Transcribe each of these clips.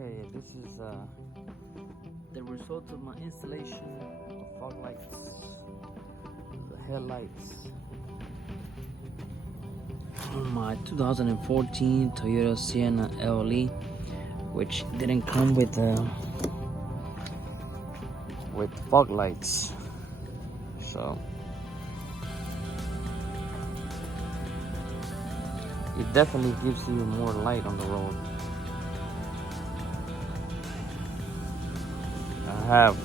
Okay, this is the result of my installation of fog lights, the headlights on my 2014 Toyota Sienna LE, which didn't come with fog lights. So it definitely gives you more light on the road. I have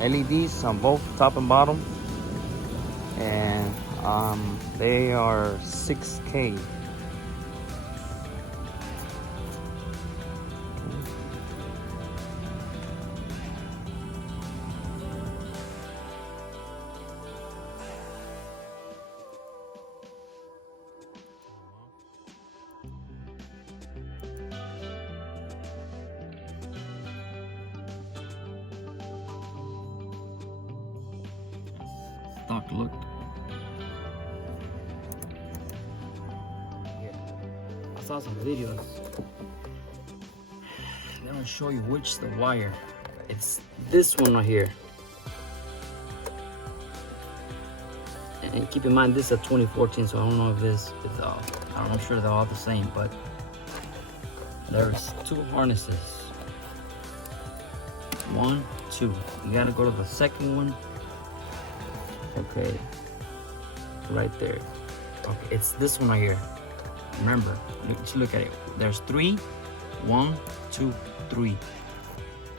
LEDs on both top and bottom, and they are 6K. Stock look. Yeah, I saw some videos. They're gonna show you which the wire. It's this one right here. And keep in mind, this is a 2014, so I don't know if this is I'm sure they're all the same, but there's two harnesses. 1, 2. You gotta go to the second one. Okay, right there. Okay, it's this one right here. Remember, look at it. There's 3. 1, 2, 3.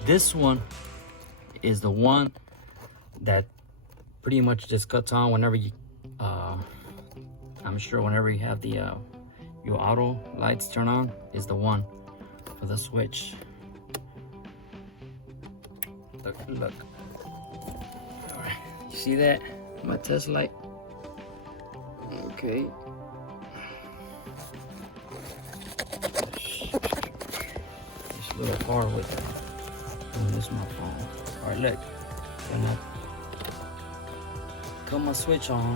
This one is the one that pretty much just cuts on whenever you I'm sure whenever you have the your auto lights turn on is the one for the switch. Look. All right, you see that? My test light. Okay. It's a little hard with doing this my phone. All right, look. Gonna cut my switch on. All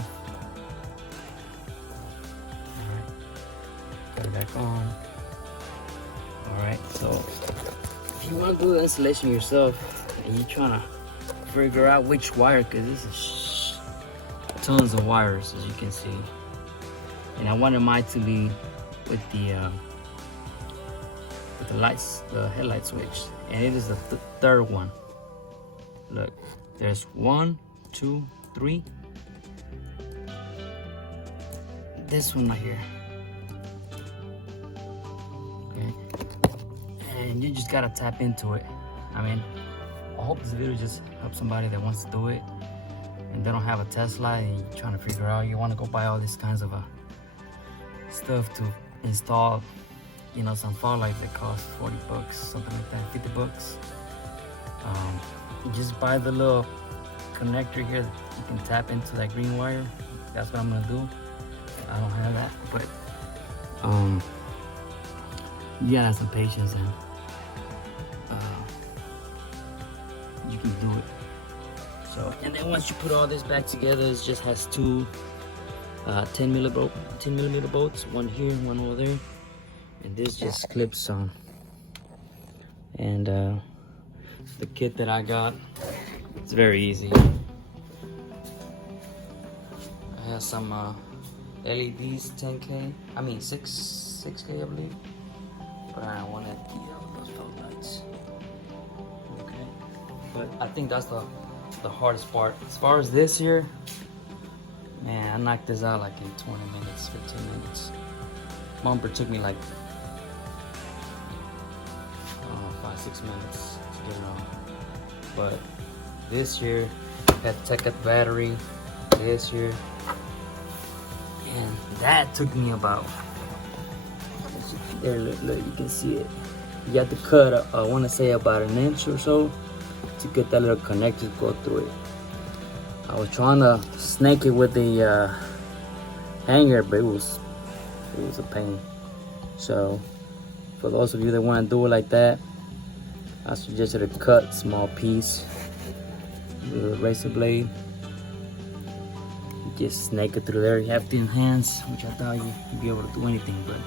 right. Cut it back on. All right. So if you want to do the installation yourself and you're trying to figure out which wire, because this is tons of wires, as you can see, and I wanted mine to be with the lights, the headlight switch, and it is the third one. Look, there's 1, 2, 3. This one right here. Okay, and you just gotta tap into it. I mean, I hope this video just helps somebody that wants to do it and they don't have a Tesla and you're trying to figure out, you want to go buy all these kinds of stuff to install, you know, some fog lights that cost 40 bucks, something like that, 50 bucks. You just buy the little connector here that you can tap into that green wire. That's what I'm gonna do. I don't have that, but you gotta have some patience, and you can do it. So, and then once you put all this back together, it just has two 10 millimeter bolts, one here, one over there, and this just clips on. And the kit that I got, it's very easy. I have some LEDs, 10K, I mean 6K, I believe, but I wanted those fog lights. Okay, but I think that's the hardest part. As far as this here, man, I knocked this out like in 20 minutes, 15 minutes. Bumper took me like 5-6 minutes to get it on. But this here had to take out the battery, this here, and that took me about, there, look, you can see it. You have to cut, I want to say about an inch or so to get that little connector to go through it. I was trying to snake it with the hanger, but it was a pain. So for those of you that want to do it like that, I suggest you to cut a small piece with a razor blade. You just snake it through there. You have thin hands, which I thought you'd be able to do anything, but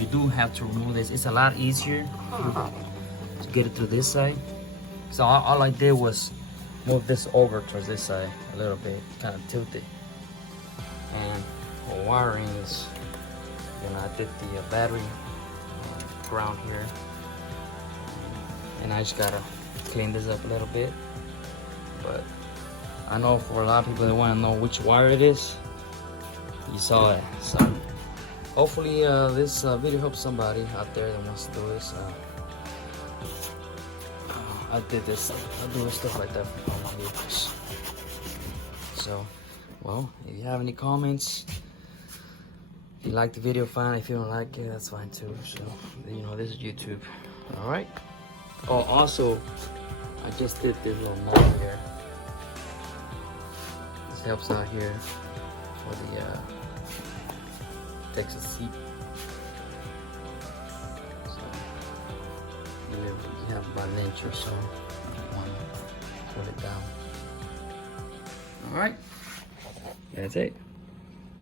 you do have to remove this. It's a lot easier to get it to this side. So all I did was move this over towards this side a little bit, kind of tilted. And for wiring is, you know, I did the battery ground here, and I just gotta clean this up a little bit. But I know for a lot of people that want to know which wire it is, you saw it. So hopefully this video helps somebody out there that wants to do this. I did this. I do stuff like that for all my videos. So, well, if you have any comments, if you like the video, fine. If you don't like it, that's fine too. So, you know, this is YouTube. All right. Oh, also, I just did this little nut here. This helps out here for the Texas seat. So you have about an inch or so. You want to pull it down. All right. That's it.